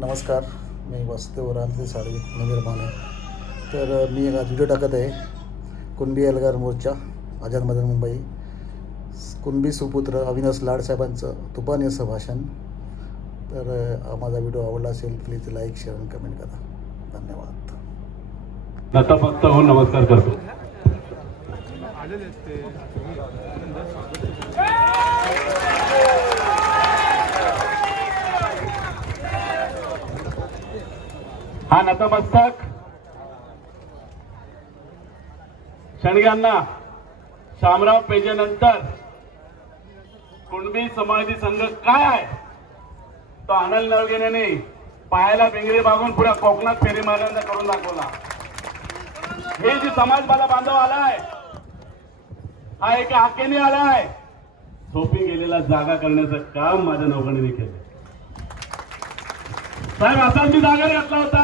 नमस्कार मी वासुदेव रामते साळवी नवीर माने. तर मी आज व्हिडिओ टाकत आहे कुणबी एल्गार मोर्चा आझाद मैदान मुंबई. कुणबी सुपुत्र अविनाश लाडसाहेबांचं तुफान असं भाषण तर माझा व्हिडिओ आवडला असेल प्लीज लाईक शेअर आणि कमेंट करा. धन्यवाद. होऊन नमस्कार करतो. हा नतमस्तक. शणग्यांना शामराव पेजेनंतर कुणबी समाधी संघ काय आहे? तो अनल नळगेने पायाला बेंगळी मागून पुऱ्या कोकणात फेरी मारण्याचा करून दाखवला. हे जे समाज मला बांधव आलाय हा एका हाकेने आलाय. सोपी गेलेला जागा करण्याचं काम माझ्या नौकरीने केलं साहेब असाच मी जागा घातला होता.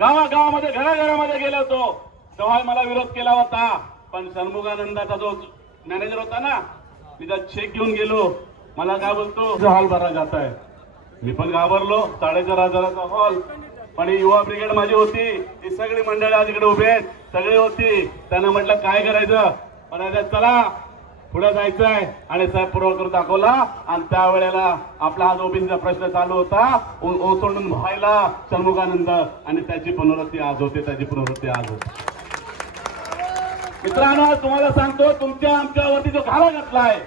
गावागावामध्ये घराघरामध्ये गेलो होतो. तेव्हा मला विरोध केला होता. पण सन्मुगानंदाचा जो मॅनेजर होता ना मी चेक घेऊन गेलो. मला काय बोलतो? हॉल भरा जात आहे. मी पण घाबरलो. साडेचार हजाराचा हॉल पण ही युवा ब्रिगेड माझी होती. ही सगळी मंडळी आज इकडे उभे आहेत. सगळी होती. त्यांना म्हटलं काय करायचं? म्हणायचं चला पुढे जायचंय. आणि साहेब पुरवकर दाखवला. आणि त्यावेळेला आपला हा ओबीसीचा प्रश्न चालू होता. ओसंडून व्हायला षण्मुखानंद आणि त्याची पुनरावृत्ती आज होते. त्याची पुनरावृत्ती आज होते. मित्रांनो तुम्हाला सांगतो तुमच्या आमच्यावरती जो घाला घातलाय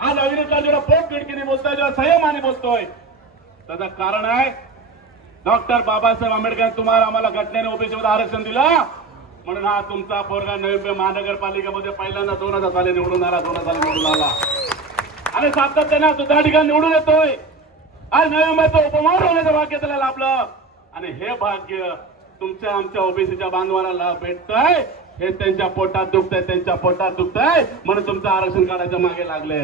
आज अविनेता जेव्हा पोट खिडकीने बोलतोय जेव्हा संयमाने बोलतोय त्याचं कारण आहे डॉक्टर बाबासाहेब आंबेडकर तुम्हाला आम्हाला घटनेने ओबीसी मध्ये आरक्षण दिलं. म्हणून हा तुमचा पोरगा नवी महानगरपालिकेमध्ये पहिल्यांदा दोन हजार साली निवडून आला दोन हजार निवडून आला. आणि सातत्याने सुद्धा ठिकाणी निवडून येतोय. आज नवी मुंबईचं उपमान होण्याचं भाग्य त्याला लाभलं. आणि हे भाग्य तुमच्या आमच्या ओबीसीच्या बांधवाला भेटतंय. हे त्यांच्या पोटात दुखतंय त्यांच्या पोटात दुखतंय. म्हणून तुमचं आरक्षण काढायच्या मागे लागले.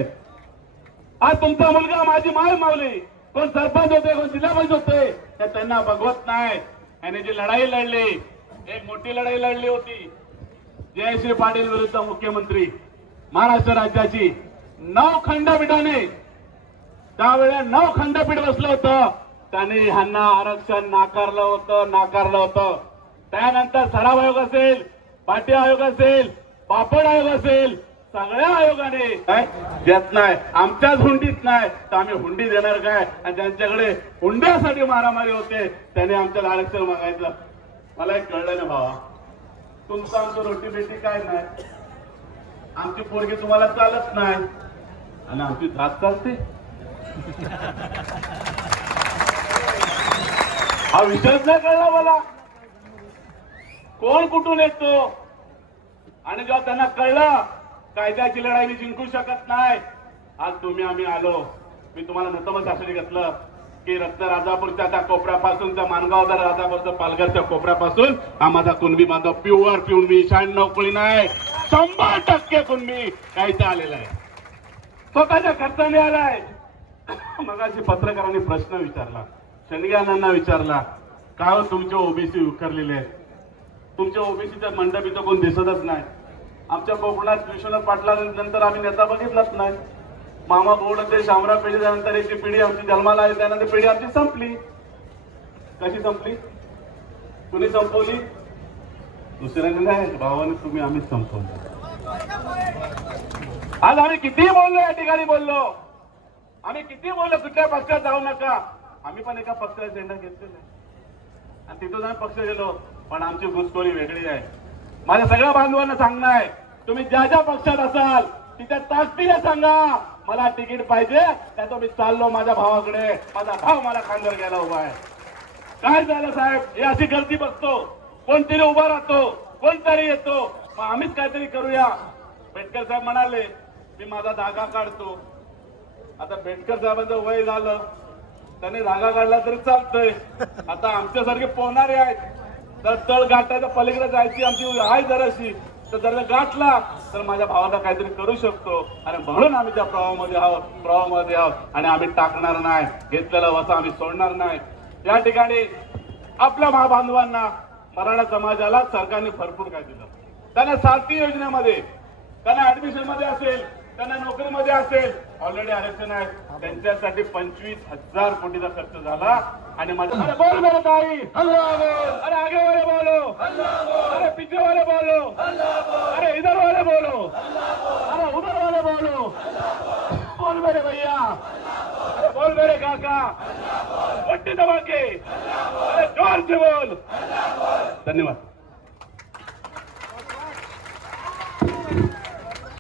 आज तुमचा मुलगा माझी माय मावली. कोण सरपंच होते कोण जिल्हा पंच होते त्यांना बघवत नाही. याने जी लढाई लढली एक मोठी लढाई लढली होती. जयश्री पाटील विरुद्ध मुख्यमंत्री महाराष्ट्र राज्याची नऊ खंडपीठाने. त्यावेळेला नऊ खंडपीठ बसलं होतं. त्याने ह्यांना आरक्षण नाकारलं होतं नाकारलं होतं. त्यानंतर सराव आयोग असेल पाटी आयोग असेल पापड आयोग असेल सगळ्या आयोगाने. काय? देत नाही. आमच्याच हुंडीत नाही. तर आम्ही हुंडी देणार काय? आणि ज्यांच्याकडे हुंड्यासाठी मारामारी होते त्याने आमच्याला आरक्षण मागायचं. मला एक कळलं ना भावा. तुमचं आमचं रोटी बेटी काय नाही? आमची पोरगी तुम्हाला चालत नाही. आणि आमची जात चालते. हा विचारच नाही कळला मला. कोण कुठून येतो? आणि जेव्हा त्यांना कळलं कायद्याची लढाई मी जिंकू शकत नाही आज तुम्ही आम्ही आलो. मी तुम्हाला नतमत त्यासाठी घेतलं. की रत्न राजापूरच्या त्या कोपऱ्यापासून त्या मानगाव राजापूरच्या पालघरच्या कोपऱ्यापासून हा माझा कुणबी बांधव प्युअर कुणबी शहाण्णव कुळी नाही. शंभर टक्के कुणबी काहीचा आलेला आहे. स्वतःच्या खर्चाने आलाय. मगाशी पत्रकारांनी प्रश्न विचारला. शनिगानांना विचारला का हो तुमचे ओबीसी उकरलेले आहेत? तुमच्या ओबीसीच्या मंडप इथं कोण दिसतच नाही. आमच्या कोकणात विश्वनाथ पाटला नंतर आम्ही नेता बघितलाच नाही. मामा बोर्ड ते शामराव पेढी त्यानंतर एक पिढी आमची जन्माला आली त्यानंतर पिढी आमची संपली. कशी संपली? कुणी संपवली? दुसऱ्याने नाही भावाने तुम्ही आम्ही संपवली. आज आम्ही किती बोललो या ठिकाणी बोललो? आम्ही किती बोललो कुठल्या पक्षात जाऊ नका? आम्ही पण एका पक्षाचा झेंडा घेतलेला आहे. आणि तिथं आम्ही पक्ष गेलो पण आमची घुसखोरी वेगळी आहे. माझ्या सगळ्या बांधवांना सांगणं आहे तुम्ही ज्या ज्या पक्षात असाल तिच्या ताकदीने सांगा. मला तिकीट पाहिजे त्याचं मी चाललो माझ्या भावाकडे. माझा भाव मला खांद्यावर घ्यायला उभा आहे. काय झालं साहेब? हे अशी गर्दी बसतो. कोणतरी उभा राहतो कोणतरी येतो. मग आम्हीच काहीतरी करूया. बेटकर साहेब म्हणाले मी माझा धागा काढतो. आता बेटकर साहेबांचं वय झालं. त्याने धागा काढला तरी चालतंय. आता आमच्यासारखे पोहणारे आहेत. तर तळ गाठायच्या पलीकडे जायची आमची आहे जराशी तर जर गाठला तर माझ्या भावाला काहीतरी करू शकतो. आणि म्हणून आम्ही त्या प्रवाहामध्ये आहोत प्रवाहामध्ये आहोत. आणि आम्ही टाकणार नाही घेतलेला वसा आम्ही सोडणार नाही. या ठिकाणी आपल्या महाबांधवांना मराठा समाजाला सरकारने भरपूर काय दिलं. त्यांना सारथी योजनेमध्ये त्यांना ऍडमिशनमध्ये असेल त्यांना नोकरीमध्ये असेल ऑलरेडी आरक्षण आहे त्यांच्यासाठी पंचवीस हजार कोटीचा खर्च झाला. आणि माझ्या अरे बोल ताई. अरे आगे वाले बोलो अरे पीछे वाले बोलो अरे इधर वाले बोलो अरे उधर वाले बोलो बोल मेरे भैया अरे बोल मेरे वट्टी दबा के जोर से बोल. धन्यवाद.